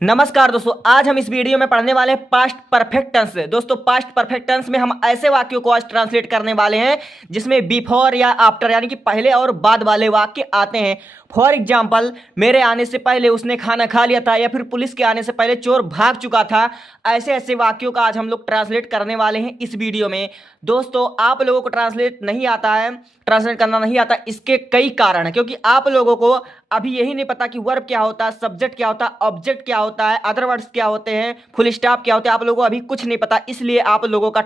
नमस्कार दोस्तों, आज हम इस वीडियो में पढ़ने वाले हैं पास्ट परफेक्ट टेंस। दोस्तों, पास्ट परफेक्ट टेंस में हम ऐसे वाक्यों को आज ट्रांसलेट करने वाले हैं जिसमें बिफोर या आफ्टर यानी कि पहले और बाद वाले वाक्य आते हैं। फॉर एग्जाम्पल, मेरे आने से पहले उसने खाना खा लिया था, या फिर पुलिस के आने से पहले चोर भाग चुका था। ऐसे ऐसे वाक्यों का आज हम लोग ट्रांसलेट करने वाले हैं इस वीडियो में। दोस्तों, आप लोगों को ट्रांसलेट नहीं आता है, ट्रांसलेट करना नहीं आता, इसके कई कारण हैं। क्योंकि आप लोगों को अभी यही नहीं पता कि वर्ब क्या होता है, सब्जेक्ट क्या होता है, ऑब्जेक्ट क्या होता है, अदर वर्ड्स क्या होते हैं, फुल स्टॉप क्या होते हैं, आप लोगों को अभी कुछ नहीं पता। इसलिए आप लोगों का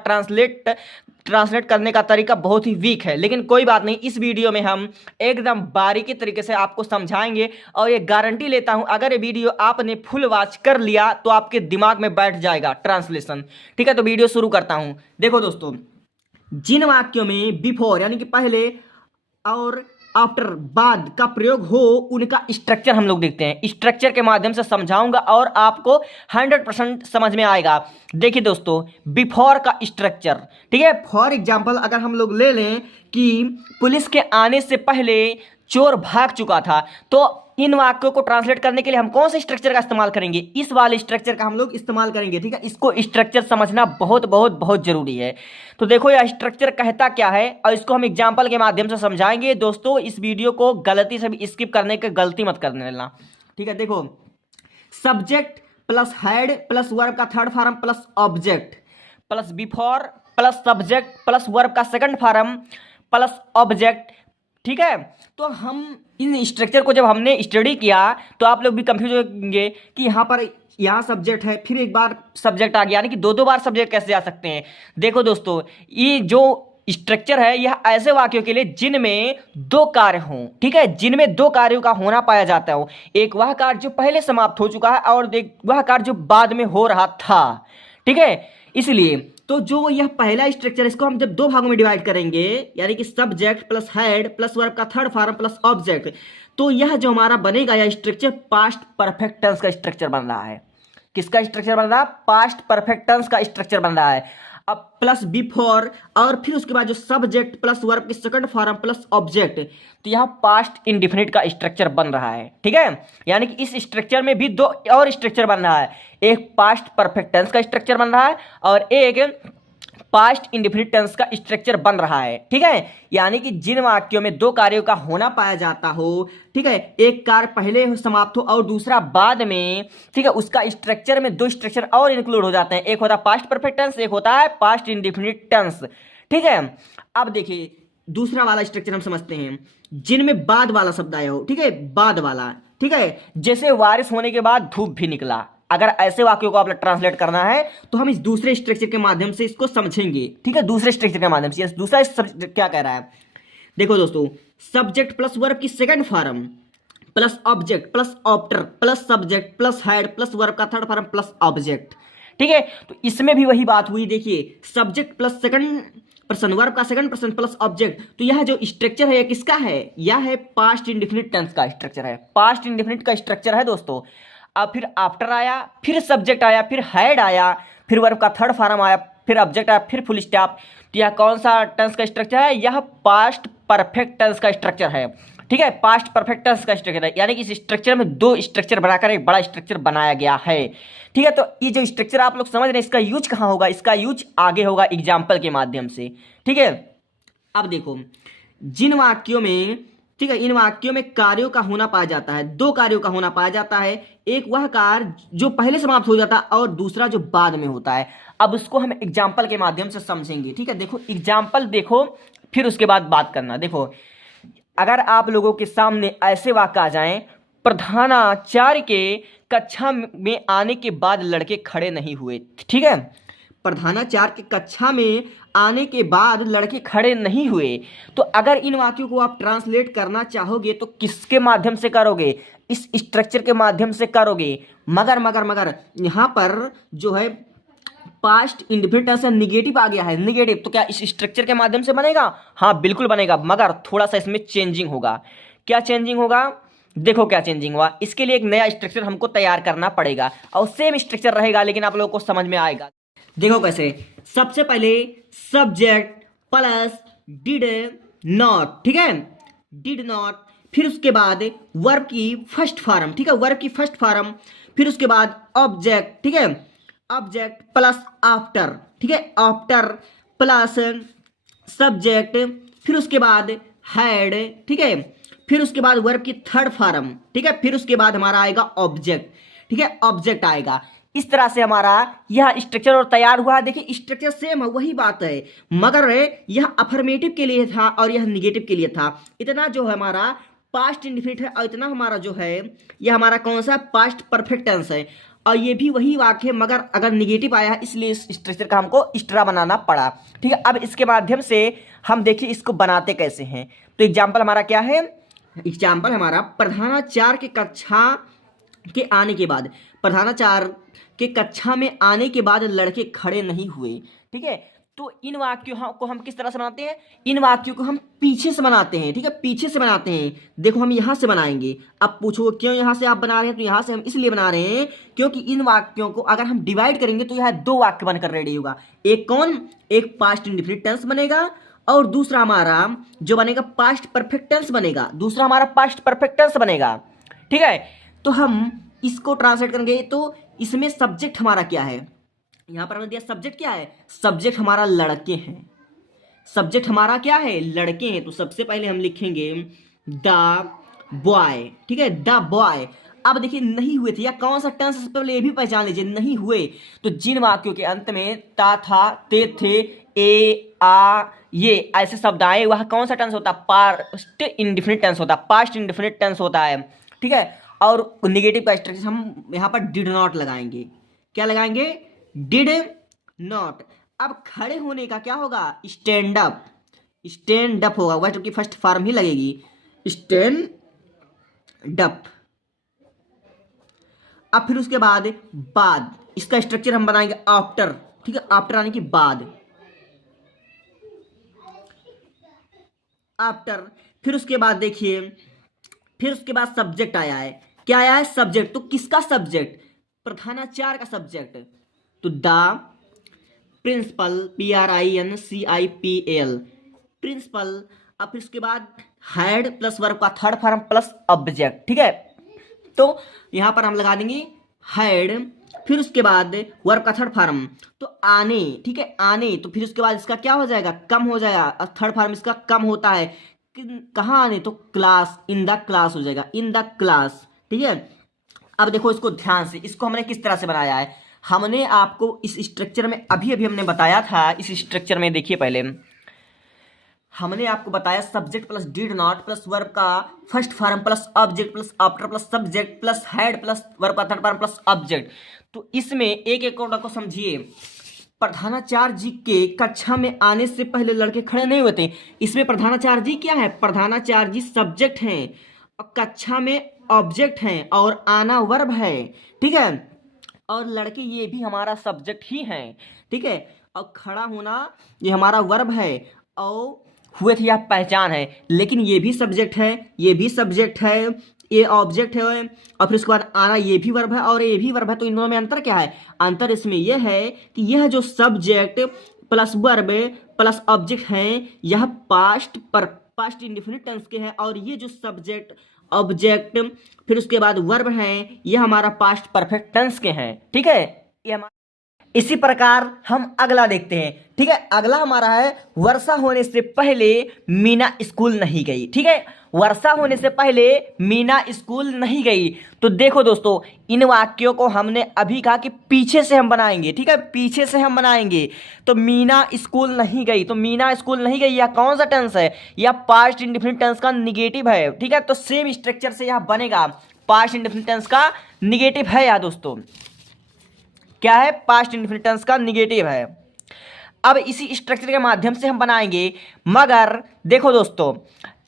ट्रांसलेट करने का तरीका बहुत ही वीक है। लेकिन कोई बात नहीं, इस वीडियो में हम एकदम बारीकी तरीके से आपको समझाएंगे और ये गारंटी लेता हूं, अगर ये वीडियो आपने फुल वॉच कर लिया तो आपके दिमाग में बैठ जाएगा ट्रांसलेशन। ठीक है, तो वीडियो शुरू करता हूं। देखो दोस्तों, जिन वाक्यों में बिफोर यानी कि पहले और आफ्टर बाद का प्रयोग हो, उनका स्ट्रक्चर हम लोग देखते हैं। स्ट्रक्चर के माध्यम से समझाऊंगा और आपको 100% समझ में आएगा। देखिए दोस्तों, बिफोर का स्ट्रक्चर, ठीक है। फॉर एग्जांपल, अगर हम लोग ले लें कि पुलिस के आने से पहले चोर भाग चुका था, तो इन वाक्यों को ट्रांसलेट करने के लिए हम कौन से स्ट्रक्चर का इस्तेमाल करेंगे? इस वाले स्ट्रक्चर का हम लोग इस्तेमाल करेंगे। ठीक है, इसको स्ट्रक्चर समझना बहुत बहुत बहुत जरूरी है। तो देखो, यह स्ट्रक्चर कहता क्या है और इसको हम एग्जांपल के माध्यम से समझाएंगे। दोस्तों, इस वीडियो को गलती से भी स्किप करने की गलती मत करने लेना। ठीक है, देखो, subject plus had plus verb का third form plus object plus before plus subject plus verb का सेकंड फॉर्म प्लस ऑब्जेक्ट। ठीक है, तो हम इन स्ट्रक्चर को जब हमने स्टडी किया तो आप लोग भी कंफ्यूज होंगे कि यहाँ सब्जेक्ट है, फिर एक बार सब्जेक्ट आ गया, यानी कि दो दो बार सब्जेक्ट कैसे आ सकते हैं। देखो दोस्तों, ये जो स्ट्रक्चर है यह ऐसे वाक्यों के लिए जिनमें दो कार्य हों। ठीक है, जिनमें दो कार्यों का होना पाया जाता हो। एक वह कार्य जो पहले समाप्त हो चुका है और वह कार्य जो बाद में हो रहा था। ठीक है, इसलिए तो जो यह पहला स्ट्रक्चर, इसको हम जब दो भागों में डिवाइड करेंगे, यानी कि subject plus had plus verb का थर्ड फॉर्म प्लस ऑब्जेक्ट, तो यह जो हमारा बनेगा यह स्ट्रक्चर पास्ट परफेक्ट टेंस का स्ट्रक्चर बन रहा है। किसका स्ट्रक्चर बन रहा है? पास्ट परफेक्ट टेंस का स्ट्रक्चर बन रहा है। अब प्लस बिफोर और फिर उसके बाद जो सब्जेक्ट प्लस वर्ब की सेकंड फॉर्म प्लस ऑब्जेक्ट, तो यहां पास्ट इंडिफिनिट का स्ट्रक्चर बन रहा है। ठीक है, यानी कि इस स्ट्रक्चर में भी दो और स्ट्रक्चर बन रहा है। एक पास्ट परफेक्ट टेंस का स्ट्रक्चर बन रहा है और एक पास्ट इंडिफिनिट टेंस का स्ट्रक्चर बन रहा है। ठीक है, यानी कि जिन वाक्यों में दो कार्यों का होना पाया जाता हो, ठीक है, एक कार्य पहले समाप्त हो और दूसरा बाद में, ठीक है, उसका स्ट्रक्चर में दो स्ट्रक्चर और इंक्लूड हो जाते हैं। एक होता है पास्ट परफेक्ट टेंस, एक होता है पास्ट इंडिफिनिट टेंस। ठीक है, अब देखिए दूसरा वाला स्ट्रक्चर हम समझते हैं, जिनमें बाद वाला शब्द आया हो। ठीक है, बाद वाला, ठीक है, जैसे बारिश होने के बाद धूप भी निकला। अगर ऐसे वाक्यों को आपने ट्रांसलेट करना है तो हम इस दूसरे स्ट्रक्चर के माध्यम से इसको समझेंगे। ठीक है, दूसरे स्ट्रक्चर के माध्यम से। दूसरा क्या कह रहा है, देखो दोस्तों, सब्जेक्ट प्लस वर्ब की second form plus object plus after plus subject plus had plus verb का थर्ड फॉर्म प्लस ऑब्जेक्ट। ठीक है, तो इसमें भी वही बात हुई। देखिए, subject plus second person verb का सेकंड पर्सन प्लस ऑब्जेक्ट, तो यह जो स्ट्रक्चर है यह किसका है? यह है पास्ट इंडिफिनिट टेंस का स्ट्रक्चर है। पास्ट इंडिफिनिट का स्ट्रक्चर है दोस्तों। अब फिर आफ्टर आया, फिर सब्जेक्ट आया, फिर हेड आया, फिर वर्ब का थर्ड फॉर्म आया, फिर ऑब्जेक्ट आया, फिर फुल स्टॉप। तो यह कौन सा टेंस का स्ट्रक्चर है? यह पास्ट परफेक्ट टेंस का स्ट्रक्चर है। ठीक है, पास्ट परफेक्ट टेंस का स्ट्रक्चर है, यानी कि इस स्ट्रक्चर में दो स्ट्रक्चर बनाकर एक बड़ा स्ट्रक्चर बनाया गया है। ठीक है, तो ये जो स्ट्रक्चर आप लोग समझ रहे हैं, इसका यूज कहाँ होगा? इसका यूज आगे होगा एग्जाम्पल के माध्यम से। ठीक है, अब देखो, जिन वाक्यों में, ठीक है, इन वाक्यों में कार्यों का होना पाया जाता है, दो कार्यों का होना पाया जाता है। एक वह कार्य जो पहले समाप्त हो जाता है और दूसरा जो बाद में होता है। अब उसको हम एग्जाम्पल के माध्यम से समझेंगे। ठीक है, देखो एग्जाम्पल देखो, फिर उसके बाद बात करना। देखो, अगर आप लोगों के सामने ऐसे वाक्य आ जाएं, प्रधानाचार्य के कक्षा में आने के बाद लड़के खड़े नहीं हुए। ठीक है, प्रधानाचार्य की कक्षा में आने के बाद लड़के खड़े नहीं हुए, तो अगर इन वाक्यों को आप ट्रांसलेट करना चाहोगे तो किसके माध्यम से करोगे? इस स्ट्रक्चर के माध्यम से करोगे। मगर यहाँ पर जो है पास्ट इंडिफिनिट टेंस निगेटिव आ गया है। निगेटिव तो क्या इस स्ट्रक्चर के माध्यम से बनेगा? हाँ बिल्कुल बनेगा, मगर थोड़ा सा इसमें चेंजिंग होगा। क्या चेंजिंग होगा? देखो क्या चेंजिंग हुआ। इसके लिए एक नया स्ट्रक्चर हमको तैयार करना पड़ेगा और सेम स्ट्रक्चर रहेगा, लेकिन आप लोगों को समझ में आएगा। देखो कैसे, सबसे पहले सब्जेक्ट प्लस डिड नॉट। ठीक है, डिड नॉट, फिर उसके बाद वर्ब की फर्स्ट फॉर्म, ठीक है, वर्ब की फर्स्ट फॉर्म, फिर उसके बाद ऑब्जेक्ट, ठीक है, ऑब्जेक्ट प्लस आफ्टर, ठीक है, आफ्टर प्लस सब्जेक्ट, फिर उसके बाद हैड, ठीक है, फिर उसके बाद वर्ब की थर्ड फॉर्म, ठीक है, फिर उसके बाद हमारा आएगा ऑब्जेक्ट, ठीक है, ऑब्जेक्ट आएगा। इस तरह से हमारा यह स्ट्रक्चर और तैयार हुआ। देखिए स्ट्रक्चर सेम है, वही बात है, मगर यह अफर्मेटिव के लिए था और यह निगेटिव के लिए था। इतना जो है हमारा पास्ट इंडिफिनिट है और इतना हमारा जो है यह हमारा कौन सा पास्ट परफेक्ट टेंस है, और ये भी वही वाक्य है मगर अगर निगेटिव आया है इसलिए इस स्ट्रक्चर का हमको एक्स्ट्रा बनाना पड़ा। ठीक है, अब इसके माध्यम से हम देखिए इसको बनाते कैसे हैं। तो एग्जाम्पल हमारा क्या है, एग्जाम्पल हमारा प्रधानाचार्य के कक्षा के आने के बाद, प्रधानाचार्य के कक्षा में आने के बाद लड़के खड़े नहीं हुए। ठीक है, तो इन वाक्यों को हम किस तरह से बनाते हैं, इन वाक्यों को हम पीछे से बनाते हैं। ठीक है, पीछे से बनाते हैं। देखो हम यहाँ से बनाएंगे। अब पूछो क्यों यहाँ से आप बना रहे हैं, तो यहाँ से हम इसलिए बना रहे हैं क्योंकि इन वाक्यों को अगर हम डिवाइड करेंगे तो यह दो वाक्य बनकर रेडी होगा। एक कौन, एक पास्ट इंडेफिनिट टेंस बनेगा और दूसरा हमारा जो बनेगा पास्ट परफेक्ट टेंस बनेगा, दूसरा हमारा पास्ट परफेक्ट टेंस बनेगा। ठीक है, तो हम इसको ट्रांसलेट करेंगे तो इसमें सब्जेक्ट हमारा क्या है, यहां पर हमने दिया सब्जेक्ट क्या है, सब्जेक्ट हमारा लड़के हैं, सब्जेक्ट हमारा क्या है, लड़के हैं। तो सबसे पहले हम लिखेंगे द बॉय। ठीक है, द बॉय। अब देखिए नहीं हुए थे या कौन सा टेंस, सबसे पहले ये भी पहचान लीजिए, नहीं हुए। तो जिन वाक्यों के अंत में ता था, ते थे, ए आ ये ऐसे शब्द आए वह कौन सा टेंस होता है, पास्ट इंडेफिनिट टेंस होता है, पास्ट इंडेफिनिट टेंस होता है। ठीक है, और नेगेटिव का स्ट्रक्चर हम यहाँ पर डिड नॉट लगाएंगे। क्या लगाएंगे, डिड नॉट। अब खड़े होने का क्या होगा, स्टैंड अप, स्टैंड अप होगा, वह जो कि फर्स्ट फॉर्म ही लगेगी, स्टैंड अप। अब फिर उसके बाद इसका स्ट्रक्चर हम बनाएंगे आफ्टर। ठीक है, आफ्टर आने के बाद, आफ्टर। फिर उसके बाद देखिए, फिर उसके बाद सब्जेक्ट आया है। क्या आया है, सब्जेक्ट। तो किसका सब्जेक्ट, प्रधानाचार्य का सब्जेक्ट। तो द प्रिंसिपल, PRINCIPAL, प्रिंसिपल। अब फिर उसके बाद हैड प्लस वर्ब का थर्ड फॉर्म प्लस ऑब्जेक्ट। ठीक है, तो यहां पर हम लगा देंगे हैड, फिर उसके बाद वर्ब का थर्ड फॉर्म तो आने। ठीक है, आने। तो फिर उसके बाद इसका क्या हो जाएगा, कम हो जाएगा, और थर्ड फॉर्म इसका कम होता है कहाँ आने, तो क्लास, इन द क्लास हो जाएगा, इन द क्लास। ठीक है, अब देखो इसको ध्यान से, इसको हमने किस तरह से बनाया है, हमने आपको इस स्ट्रक्चर में अभी अभी हमने बताया था। इस स्ट्रक्चर में देखिए पहले हमने आपको बताया subject plus did not plus verb का first form plus object plus after plus subject plus had plus verb का थर्ड फॉर्म प्लस ऑब्जेक्ट। तो इसमें एक एक को समझिए। प्रधानाचार्य जी के कक्षा में आने से पहले लड़के खड़े नहीं होते। इसमें प्रधानाचार्य जी क्या है, प्रधानाचार्य जी सब्जेक्ट हैं और कक्षा में ऑब्जेक्ट हैं और आना वर्ब है। ठीक है, और लड़के ये भी हमारा सब्जेक्ट ही है। ठीक है, और खड़ा होना ये हमारा वर्ब है और हुए थे यह पहचान है, लेकिन ये भी सब्जेक्ट है, ये भी सब्जेक्ट है, ये ऑब्जेक्ट है, और फिर उसके बाद आना ये भी वर्ब है और ये भी वर्ब है। तो इन दोनों में अंतर क्या है, अंतर इसमें यह है कि यह जो subject plus verb plus object हैं यह पास्ट इंडेफिनिट टेंस के हैं, और ये जो सब्जेक्ट ऑब्जेक्ट फिर उसके बाद वर्ब हैं ये हमारा पास्ट परफेक्ट टेंस के हैं। ठीक है, ये हमारा। इसी प्रकार हम अगला देखते हैं। ठीक है, अगला हमारा है वर्षा होने से पहले मीना स्कूल नहीं गई। ठीक है, वर्षा होने से पहले मीना स्कूल नहीं गई। तो देखो दोस्तों, इन वाक्यों को हमने अभी कहा कि पीछे से हम बनाएंगे। ठीक है, पीछे से हम बनाएंगे। तो मीना स्कूल नहीं गई, तो मीना स्कूल नहीं गई यह कौन सा टेंस है, यह पास्ट इंडेफिनिट टेंस का निगेटिव है। ठीक है, तो सेम स्ट्रक्चर से यह बनेगा, पास्ट इंडेफिनिट टेंस का निगेटिव है यह दोस्तों, क्या है, पास्ट इंडेफिनिट टेंस का निगेटिव है। अब इसी स्ट्रक्चर के माध्यम से हम बनाएंगे, मगर देखो दोस्तों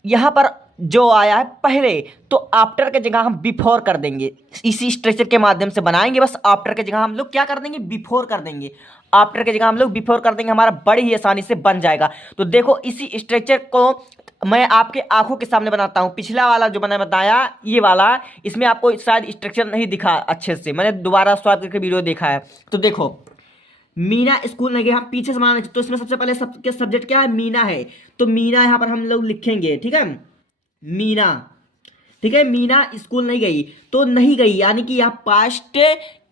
यहाँ पर जो आया है पहले, तो आफ्टर के जगह हम बिफोर कर देंगे। इसी स्ट्रक्चर के माध्यम से बनाएंगे, बस आफ्टर के जगह हम लोग क्या कर देंगे, बिफोर कर देंगे। आफ्टर के जगह हम लोग बिफोर कर देंगे, हमारा बड़ी ही आसानी से बन जाएगा। तो देखो इसी स्ट्रक्चर को मैं आपके आंखों के सामने बनाता हूँ। पिछला वाला जो मैंने बताया ये वाला, इसमें आपको शायद स्ट्रक्चर नहीं दिखा अच्छे से, मैंने दोबारा स्वाद करके वीडियो देखा है। तो देखो मीना स्कूल नहीं गई, हम पीछे से बनाना, तो इसमें सबसे पहले सब्जेक्ट क्या है, मीना है। तो मीना यहाँ पर हम लोग लिखेंगे। ठीक है, मीना ठीक है, मीना स्कूल नहीं गई, तो नहीं गई यानी कि यहाँ पास्ट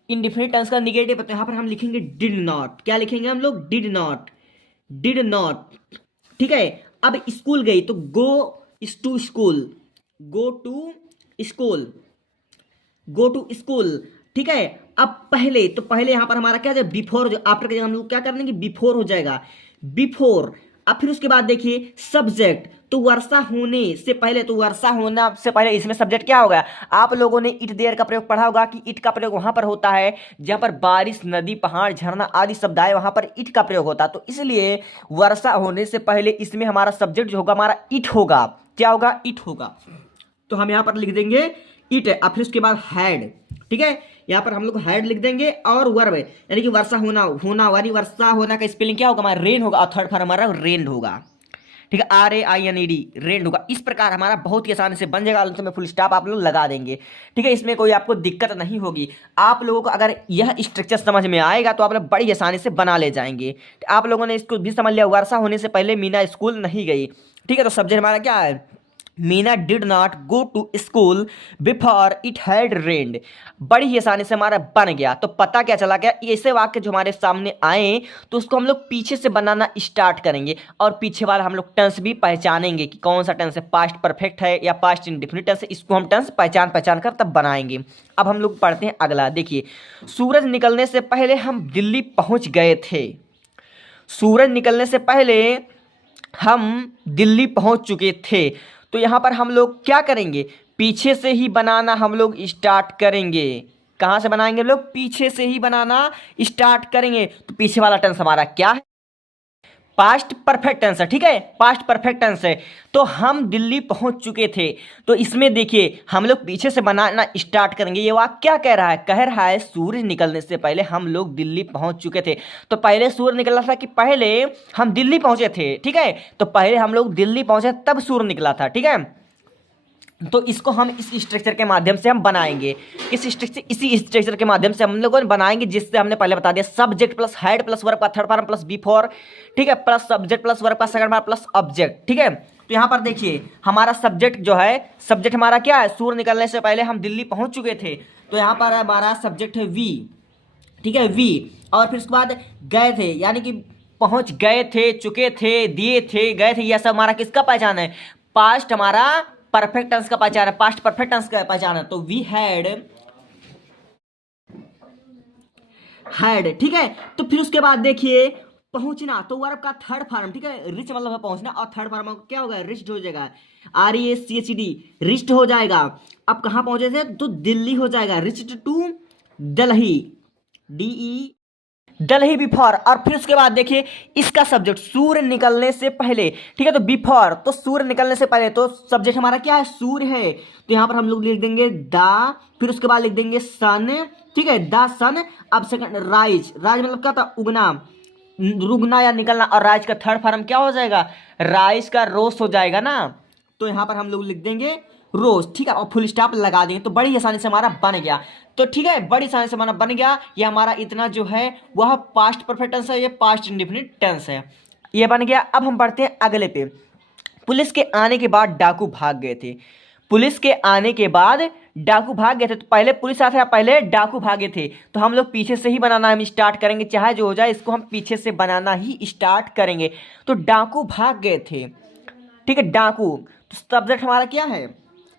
इंडेफिनिट टेंस का निगेटिव है, तो यहाँ पर हम लिखेंगे डिड नॉट। क्या लिखेंगे हम लोग? Did not, did not. ठीक है, अब स्कूल गई तो go to school, go to school, go to school. ठीक है, अब पहले, तो पहले यहां पर हमारा क्या है? बिफोर, जो आफ्टर के जगह हम लोग क्या कर देंगे? बिफोर हो जाएगा, बिफोर। अब फिर उसके बाद देखिए सब्जेक्ट, तो वर्षा होने से पहले, तो वर्षा होना से पहले इसमें सब्जेक्ट क्या होगा? आप लोगों ने इट देयर का प्रयोग पढ़ा होगा कि इट का प्रयोग वहां पर होता है जहां पर बारिश, नदी, पहाड़, झरना आदि शब्द आए, वहां पर इट का प्रयोग होता है। तो इसलिए वर्षा होने से पहले इसमें हमारा सब्जेक्ट जो होगा हमारा इट होगा। क्या होगा? इट होगा। तो हम यहां पर लिख देंगे इट। अब फिर उसके बाद हैड। ठीक है, यहां पर हम लोग हैड लिख देंगे और वर्ब यानी कि वर्षा होना, होना वाली वर्षा होना का स्पेलिंग क्या होगा? हमारा रेन होगा, और थर्ड फॉर्म हमारा रेन होगा। ठीक है, RAINED, रेन होगा। इस प्रकार हमारा बहुत ही आसानी से बन जाएगा। अंत में फुल स्टॉप आप लोग लगा देंगे। ठीक है, इसमें कोई आपको दिक्कत नहीं होगी। आप लोगों को अगर यह स्ट्रक्चर समझ में आएगा तो आप लोग बड़ी आसानी से बना ले जाएंगे। आप लोगों ने इसको भी समझ लिया, वर्षा होने से पहले मीना स्कूल नहीं गई। ठीक है, तो सब्जेक्ट हमारा क्या है? Meena did not go to school before it had rained. बड़ी ही आसानी से हमारा बन गया। तो पता क्या चला गया? ऐसे वाक्य जो हमारे सामने आए तो उसको हम लोग पीछे से बनाना स्टार्ट करेंगे, और पीछे वाला हम लोग टेंस भी पहचानेंगे कि कौन सा टेंस है, पास्ट परफेक्ट है या पास्ट इंडेफिनिट टेंस है। इसको हम टेंस पहचान कर तब बनाएंगे। अब हम लोग पढ़ते हैं अगला। देखिए, सूरज निकलने से पहले हम दिल्ली पहुंच गए थे। सूरज निकलने से पहले हम दिल्ली पहुंच चुके थे। तो यहां पर हम लोग क्या करेंगे? पीछे से ही बनाना हम लोग स्टार्ट करेंगे। कहां से बनाएंगे हम लोग? पीछे से ही बनाना स्टार्ट करेंगे। तो पीछे वाला टेंस हमारा क्या है? पास्ट परफेक्ट टेंस है। ठीक है, पास्ट परफेक्ट टेंस है। तो हम दिल्ली पहुंच चुके थे, तो इसमें देखिए हम लोग पीछे से बनाना स्टार्ट करेंगे। ये वाक्य क्या कह रहा है? कह रहा है सूर्य निकलने से पहले हम लोग दिल्ली पहुंच चुके थे। तो पहले सूर्य निकला था कि पहले हम दिल्ली पहुंचे थे? ठीक है, तो पहले हम लोग दिल्ली पहुंचे तब सूर्य निकला था। ठीक है, तो इसको हम इस स्ट्रक्चर के माध्यम से हम बनाएंगे। इसी स्ट्रक्चर के माध्यम से हम लोग बनाएंगे, जिससे हमने पहले बता दिया, subject plus had plus verb का थर्ड फॉर्म प्लस बिफोर। ठीक है, प्लस सब्जेक्ट प्लस वर्ब का सेकंड फॉर्म प्लस ऑब्जेक्ट। ठीक है, तो यहाँ पर देखिए हमारा सब्जेक्ट जो है, सब्जेक्ट हमारा क्या है? सूर्य निकलने से पहले हम दिल्ली पहुंच चुके थे। तो यहाँ पर हमारा सब्जेक्ट है वी। ठीक है, वी। और फिर उसके बाद गए थे, यानी कि पहुंच गए थे, चुके थे, दिए थे, गए थे। यह सब हमारा किसका पहचान है? पास्ट हमारा परफेक्ट टेंस का पहचान है, पास्ट परफेक्ट टेंस का पहचान है। तो वी हैड। ठीक है, तो फिर उसके बाद देखिए पहुंचना, तो वर्ब का थर्ड फॉर्म। ठीक है, रिच मतलब है पहुंचना, और थर्ड फॉर्म क्या होगा? रिच्ड हो जाएगा, REACHD, रिच्ड हो जाएगा। अब कहां पहुंचे थे? तो दिल्ली हो जाएगा, reached to Delhi, DE Delhi before. और फिर उसके बाद देखिए इसका सब्जेक्ट सूर्य निकलने से पहले। ठीक है, तो बिफोर, तो सूर्य निकलने से पहले, तो सब्जेक्ट हमारा क्या है? सूर्य है। तो यहां पर हम लोग लिख देंगे द, फिर उसके बाद लिख देंगे सन। ठीक है, द सन। अब सेकंड राइज, राइज मतलब क्या था? उगना, रुगना या निकलना। और राइज का थर्ड फॉर्म क्या हो जाएगा? राइज का रोज हो जाएगा ना। तो यहां पर हम लोग लिख देंगे रोज। ठीक है, और फुल स्टॉप लगा देंगे। तो बड़ी आसानी से हमारा बन गया। तो ठीक है, बड़ी आसानी से हमारा बन गया। ये हमारा इतना जो है वह पास्ट परफेक्ट टेंस है, ये पास्ट इंडेफिनिट टेंस है। ये बन गया। अब हम बढ़ते हैं अगले पे। पुलिस के आने के बाद डाकू भाग गए थे। पुलिस के आने के बाद डाकू भाग गए थे। तो पहले पुलिस आते हैं, पहले डाकू भागे थे। तो हम लोग पीछे से ही बनाना हम स्टार्ट करेंगे, चाहे जो हो जाए, इसको हम पीछे से बनाना ही स्टार्ट करेंगे। तो डाकू भाग गए थे। ठीक है, डाकू, तो सब्जेक्ट हमारा क्या है?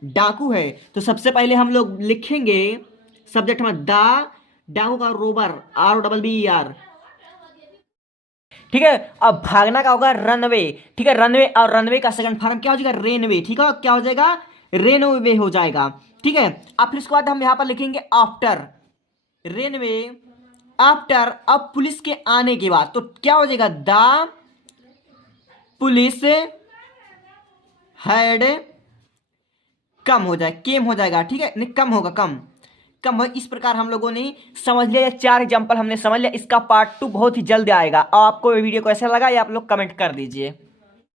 डाकू है। तो सबसे पहले हम लोग लिखेंगे सब्जेक्ट हमारा द, डाकू का रोबर, ROBBER। ठीक है, अब भागना का होगा रनवे। ठीक है, रनवे, और रनवे का सेकंड फॉर्म क्या हो जाएगा? रेनवे। ठीक है, क्या हो जाएगा? रेनवे हो जाएगा। ठीक है, अब फिर उसके बाद हम यहां पर लिखेंगे आफ्टर, रेनवे आफ्टर। अब पुलिस के आने के बाद, तो क्या हो जाएगा? द पुलिस हैड कम हो जाए, केम हो जाएगा। ठीक है, नहीं कम होगा, कम हो। इस प्रकार हम लोगों ने समझ लिया। 4 एग्जाम्पल हमने समझ लिया। इसका पार्ट 2 बहुत ही जल्द आएगा। और आपको ये वीडियो कैसा लगा ये आप लोग कमेंट कर दीजिए।